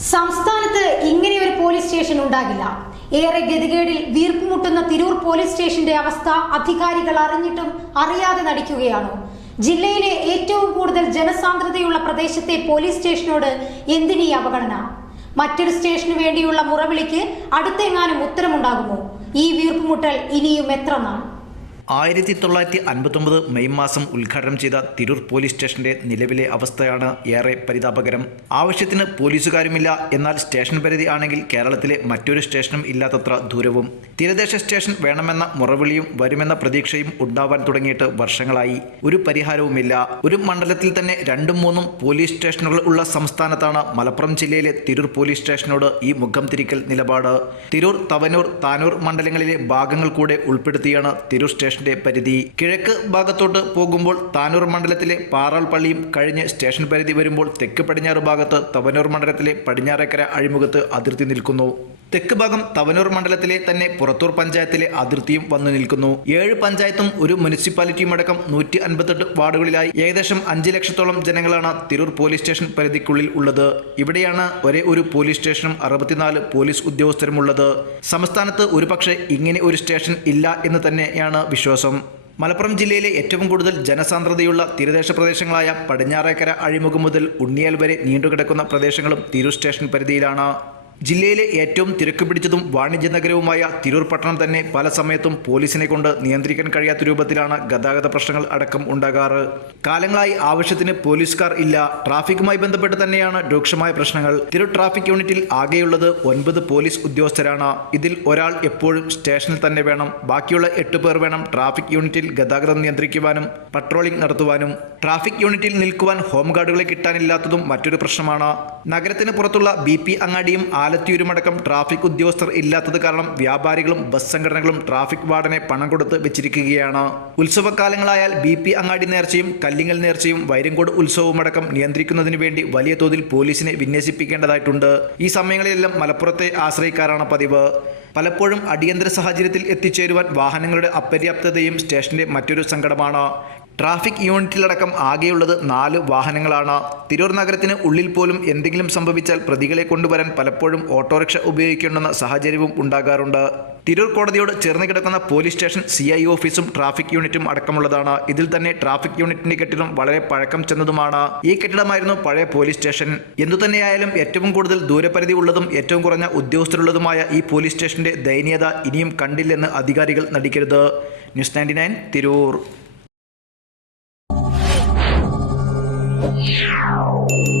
സംസ്ഥാനത്ത് ഇങ്ങനെ ഒരു പോലീസ് സ്റ്റേഷൻ ഉണ്ടാകില്ല. ഏറെ ഗതികേടിൽ വീർപ്പുമുട്ടുന്ന തിരൂർ പോലീസ് സ്റ്റേഷന്റെ അവസ്ഥ അധികാരികൾ അറിഞ്ഞിട്ടും അറിയാതെ നടിക്കുകയാണോ. ജില്ലയിലെ ഏറ്റവും കൂടുതൽ ജനസാന്ദ്രതയുള്ള പ്രദേശത്തെ പോലീസ് സ്റ്റേഷനോട് എന്തിനീ അവഗണന? മറ്റൊരു സ്റ്റേഷനു വേണ്ടിയുള്ള മുറവിളിക്ക് അടുത്തെങ്ങാനും ഉത്തരമുണ്ടാകുമോ? ഈ വീർപ്പുമുട്ടൽ ഇനിയും എത്ര നാൾ? ആയിരത്തി തൊള്ളായിരത്തി അൻപത്തൊമ്പത് മെയ് മാസം ഉദ്ഘാടനം ചെയ്ത തിരൂർ പോലീസ് സ്റ്റേഷന്റെ നിലവിലെ അവസ്ഥയാണ് ഏറെ പരിതാപകരം. ആവശ്യത്തിന് പോലീസുകാരുമില്ല എന്നാൽ സ്റ്റേഷൻ പരിധി ആണെങ്കിൽ കേരളത്തിലെ മറ്റൊരു സ്റ്റേഷനും ഇല്ലാത്തത്ര ദൂരവും. തീരദേശ സ്റ്റേഷൻ വേണമെന്ന മുറവിളിയും വരുമെന്ന പ്രതീക്ഷയും ഉണ്ടാവാൻ തുടങ്ങിയിട്ട് വർഷങ്ങളായി. ഒരു പരിഹാരവുമില്ല. ഒരു മണ്ഡലത്തിൽ തന്നെ രണ്ടും മൂന്നും പോലീസ് സ്റ്റേഷനുകൾ ഉള്ള സംസ്ഥാനത്താണ് മലപ്പുറം ജില്ലയിലെ തിരൂർ പോലീസ് സ്റ്റേഷനോട് ഈ മുഖം തിരിക്കൽ നിലപാട്. തിരൂർ തവനൂർ താനൂർ മണ്ഡലങ്ങളിലെ ഭാഗങ്ങൾ കൂടെ ഉൾപ്പെടുത്തിയാണ് തിരൂർ സ്റ്റേഷന്റെ പരിധി. കിഴക്ക് ഭാഗത്തോട്ട് പോകുമ്പോൾ താനൂർ മണ്ഡലത്തിലെ പാറാൾ പള്ളിയും കഴിഞ്ഞ് സ്റ്റേഷൻ പരിധി വരുമ്പോൾ തെക്ക് പടിഞ്ഞാറ് ഭാഗത്ത് തവനൂർ മണ്ഡലത്തിലെ പടിഞ്ഞാറേക്കര അഴിമുഖത്ത് അതിർത്തി നിൽക്കുന്നു. തെക്ക് ഭാഗം തവനൂർ മണ്ഡലത്തിലെ തന്നെ പുറത്തൂർ പഞ്ചായത്തിലെ അതിർത്തിയും വന്നു നിൽക്കുന്നു. ഏഴ് പഞ്ചായത്തും ഒരു മുനിസിപ്പാലിറ്റിയും അടക്കം നൂറ്റി അൻപത്തെട്ട് വാർഡുകളിലായി ഏകദേശം അഞ്ച് ലക്ഷത്തോളം ജനങ്ങളാണ് തിരൂർ പോലീസ് സ്റ്റേഷൻ പരിധിക്കുള്ളിൽ ഉള്ളത്. ഇവിടെയാണ് ഒരേ ഒരു പോലീസ് സ്റ്റേഷനും അറുപത്തിനാല് പോലീസ് ഉദ്യോഗസ്ഥരും ഉള്ളത് സംസ്ഥാനത്ത് ഒരുപക്ഷെ ഇങ്ങനെ ഒരു സ്റ്റേഷൻ ഇല്ല എന്ന് തന്നെയാണ് വിശ്വാസം. മലപ്പുറം ജില്ലയിലെ ഏറ്റവും കൂടുതൽ ജനസാന്ദ്രതയുള്ള തീരദേശ പ്രദേശങ്ങളായ പടിഞ്ഞാറേക്കര അഴിമുഖം മുതൽ ഉണ്ണിയാൽ വരെ നീണ്ടുകിടക്കുന്ന പ്രദേശങ്ങളും തിരൂർ സ്റ്റേഷൻ പരിധിയിലാണ്. ജില്ലയിലെ ഏറ്റവും തിരക്ക് പിടിച്ചതും വാണിജ്യ നഗരവുമായ തിരൂർ പട്ടണം തന്നെ പല സമയത്തും പോലീസിനെ കൊണ്ട് നിയന്ത്രിക്കാൻ കഴിയാത്ത രൂപത്തിലാണ് ഗതാഗത പ്രശ്നങ്ങൾ അടക്കം ഉണ്ടാകാറ്. കാലങ്ങളായി ആവശ്യത്തിന് പോലീസുകാർ ഇല്ല. ട്രാഫിക്കുമായി ബന്ധപ്പെട്ട് തന്നെയാണ് രൂക്ഷമായ പ്രശ്നങ്ങൾ. തിരൂർ ട്രാഫിക് യൂണിറ്റിൽ ആകെയുള്ളത് ഒൻപത് പോലീസ് ഉദ്യോഗസ്ഥരാണ്. ഇതിൽ ഒരാൾ എപ്പോഴും സ്റ്റേഷനിൽ തന്നെ വേണം. ബാക്കിയുള്ള എട്ട് പേർ വേണം ട്രാഫിക് യൂണിറ്റിൽ ഗതാഗതം നിയന്ത്രിക്കുവാനും പട്രോളിംഗ് നടത്തുവാനും. ട്രാഫിക് യൂണിറ്റിൽ നിൽക്കുവാൻ ഹോംഗാർഡുകളെ കിട്ടാനില്ലാത്തതും മറ്റൊരു പ്രശ്നമാണ്. നഗരത്തിന് പുറത്തുള്ള ബി അങ്ങാടിയും ആലത്തിയൂരുമടക്കം ട്രാഫിക് ഉദ്യോഗസ്ഥർ ഇല്ലാത്തത് കാരണം വ്യാപാരികളും ബസ് സംഘടനകളും ട്രാഫിക് വാർഡനെ പണം കൊടുത്ത് വെച്ചിരിക്കുകയാണ്. ഉത്സവകാലങ്ങളായാൽ ബി പി അങ്ങാടി നേർച്ചയും കല്ലിങ്ങൽ നേർച്ചയും വൈരങ്കോട് ഉത്സവവുമടക്കം നിയന്ത്രിക്കുന്നതിന് വേണ്ടി വലിയ തോതിൽ പോലീസിനെ വിന്യസിപ്പിക്കേണ്ടതായിട്ടുണ്ട്. ഈ സമയങ്ങളിലെല്ലാം മലപ്പുറത്തെ ആശ്രയിക്കാറാണ് പതിവ്. പലപ്പോഴും അടിയന്തര സാഹചര്യത്തിൽ എത്തിച്ചേരുവാൻ വാഹനങ്ങളുടെ അപര്യാപ്തതയും സ്റ്റേഷന്റെ മറ്റൊരു സങ്കടമാണ്. ട്രാഫിക് യൂണിറ്റിലടക്കം ആകെയുള്ളത് നാല് വാഹനങ്ങളാണ്. തിരൂർ നഗരത്തിന് ഉള്ളിൽ പോലും എന്തെങ്കിലും സംഭവിച്ചാൽ പ്രതികളെ കൊണ്ടുവരാൻ പലപ്പോഴും ഓട്ടോറിക്ഷ ഉപയോഗിക്കേണ്ടുന്ന സാഹചര്യവും ഉണ്ടാകാറുണ്ട്. തിരൂർ കോടതിയോട് ചേർന്ന് കിടക്കുന്ന പോലീസ് സ്റ്റേഷൻ സി ഓഫീസും ട്രാഫിക് യൂണിറ്റും അടക്കമുള്ളതാണ്. ഇതിൽ തന്നെ ട്രാഫിക് യൂണിറ്റിന്റെ കെട്ടിടം വളരെ പഴക്കം ചെന്നതുമാണ്. ഈ കെട്ടിടമായിരുന്നു പഴയ പോലീസ് സ്റ്റേഷൻ. എന്തുതന്നെയായാലും ഏറ്റവും കൂടുതൽ ദൂരപരിധി ഉള്ളതും ഏറ്റവും കുറഞ്ഞ ഉദ്യോഗസ്ഥരുള്ളതുമായ ഈ പോലീസ് സ്റ്റേഷന്റെ ദയനീയത ഇനിയും കണ്ടില്ലെന്ന് അധികാരികൾ നടിക്കരുത്. News ninety nine Tirur. Yeah.